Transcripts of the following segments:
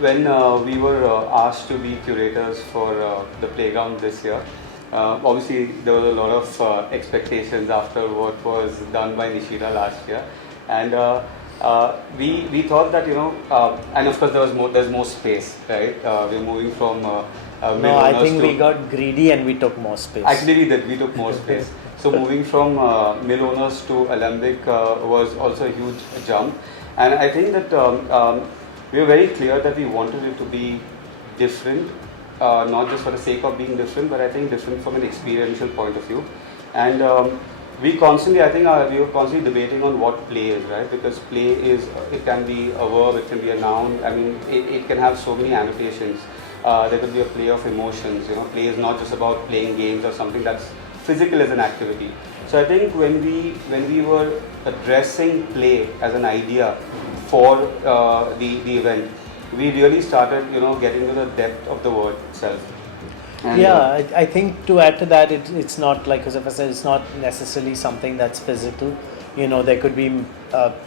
when we were asked to be curators for the playground this year, obviously there was a lot of expectations after what was done by Nishida last year, and we thought that and of course there's more space, right? We're moving from no, I think we got greedy and we took more space. Actually, we took more space. So moving from mill owners to Alembic was also a huge jump, and I think that we were very clear that we wanted it to be different, not just for the sake of being different, but I think different from an experiential point of view. And we were constantly debating on what play is, right? Because play it can be a verb, it can be a noun. I mean, it can have so many annotations. There could be a play of emotions. Play is not just about playing games or something that's physical as an activity. So I think when we were addressing play as an idea for the event, we really started getting to the depth of the word itself. And I think to add to that, it's not like, as I said, it's not necessarily something that's physical. There could be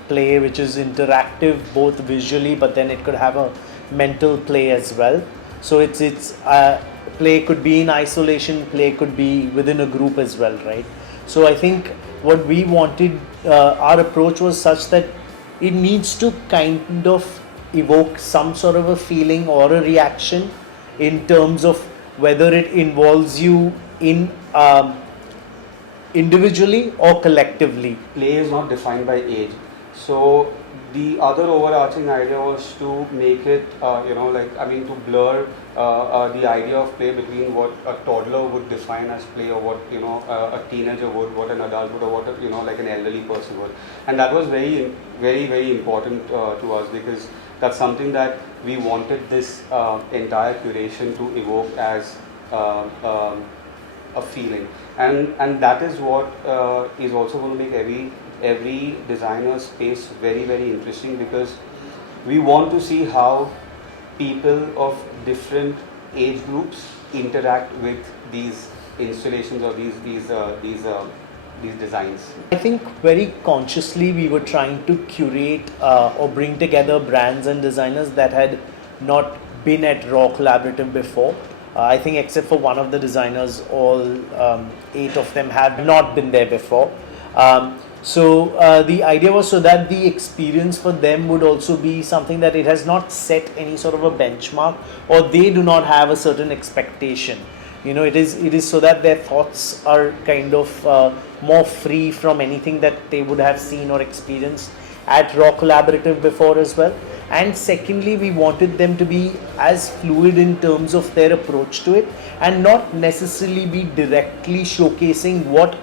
play which is interactive both visually, but then it could have a mental play as well. So it's play could be in isolation, play could be within a group as well, right? So I think what we wanted, our approach was such that it needs to kind of evoke some sort of a feeling or a reaction in terms of whether it involves you in individually or collectively. Play is not defined by age. So the other overarching idea was to make it, to blur the idea of play between what a toddler would define as play, or what a teenager would, what an adult would, or what like an elderly person would. And that was very, very, very important to us, because that's something that we wanted this entire curation to evoke as a feeling, and that is what is also going to make every designer's space very, very interesting, because we want to see how people of different age groups interact with these installations or these designs. I think very consciously we were trying to curate or bring together brands and designers that had not been at Raw Collaborative before. I think except for one of the designers, all 8 of them have not been there before. So the idea was so that the experience for them would also be something that it has not set any sort of a benchmark, or they do not have a certain expectation. It is so that their thoughts are kind of more free from anything that they would have seen or experienced at Raw Collaborative before as well. And secondly, we wanted them to be as fluid in terms of their approach to it, and not necessarily be directly showcasing what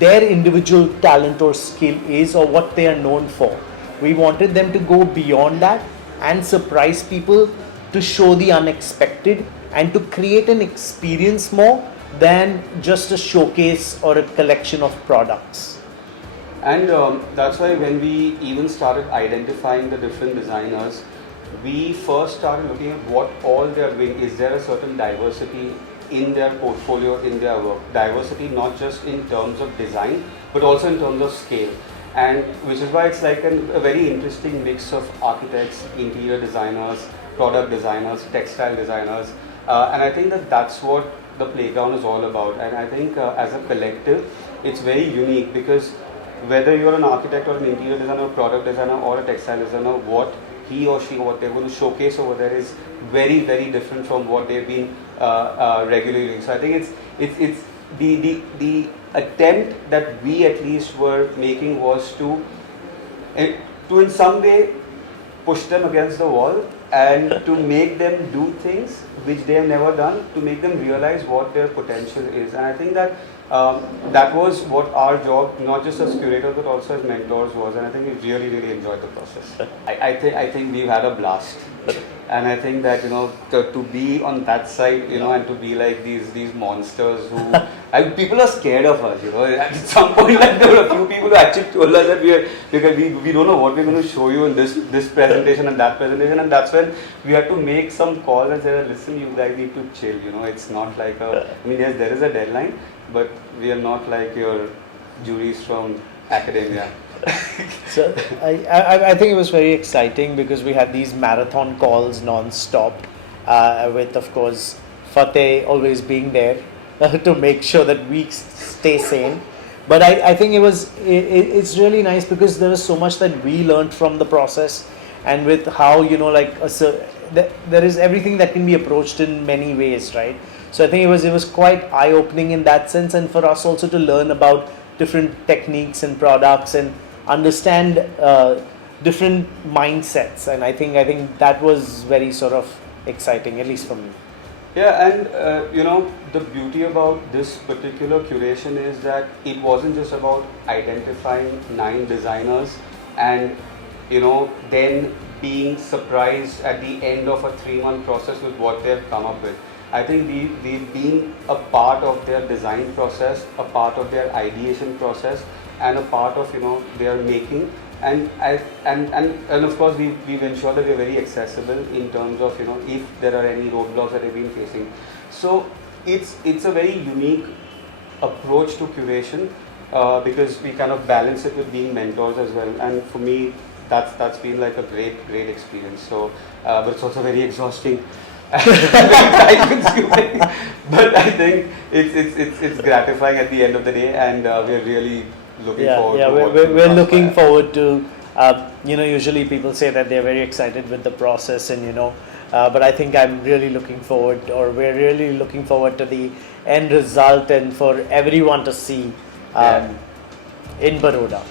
their individual talent or skill is or what they are known for. We wanted them to go beyond that and surprise people, to show the unexpected and to create an experience more than just a showcase or a collection of products. And that's why when we even started identifying the different designers, we first started looking at what all they are doing. Is there a certain diversity in their portfolio, in their work? Diversity not just in terms of design, but also in terms of scale. And which is why it's like a very interesting mix of architects, interior designers, product designers, textile designers. And I think that's what the playground is all about. And I think as a collective, it's very unique, because whether you're an architect or an interior designer, product designer, or a textile designer, what he or she, what they're going to showcase over there is very, very different from what they've been regularly doing. So I think it's the attempt that we at least were making was to in some way push them against the wall, and to make them do things which they have never done, to make them realize what their potential is. And I think that that was what our job, not just as curators but also as mentors, was. And I think we really, really enjoyed the process. I think we've had a blast. And I think that to be on that side, and to be like these monsters who people are scared of us. At some point, like, there were a few people who actually told us that we don't know what we're going to show you in this presentation and that presentation, and that's when we had to make some calls and say, listen, you guys need to chill. It's not like yes, there is a deadline, but we are not like your juries from academia. So I think it was very exciting because we had these marathon calls non-stop, with of course Fateh always being there to make sure that we stay sane. But I think it's really nice because there is so much that we learned from the process, and with how like there is everything that can be approached in many ways, right? So I think it was quite eye opening in that sense, and for us also to learn about different techniques and products and understand different mindsets, and I think that was very sort of exciting, at least for me. Yeah, and the beauty about this particular curation is that it wasn't just about identifying 9 designers and then being surprised at the end of a 3-month process with what they've come up with. I think we've been a part of their design process, a part of their ideation process, and a part of their making. And of course we've ensured that we're very accessible in terms of if there are any roadblocks that they've been facing. So it's a very unique approach to curation, because we kind of balance it with being mentors as well. And for me, that's been like a great experience. So, but it's also very exhausting. Very time consuming, but I think it's gratifying at the end of the day, and we're really looking forward to what we're comes looking by. forward to usually people say that they're very excited with the process, and but I think I'm really looking forward, or we're really looking forward to the end result, and for everyone to see Yeah. in Baroda.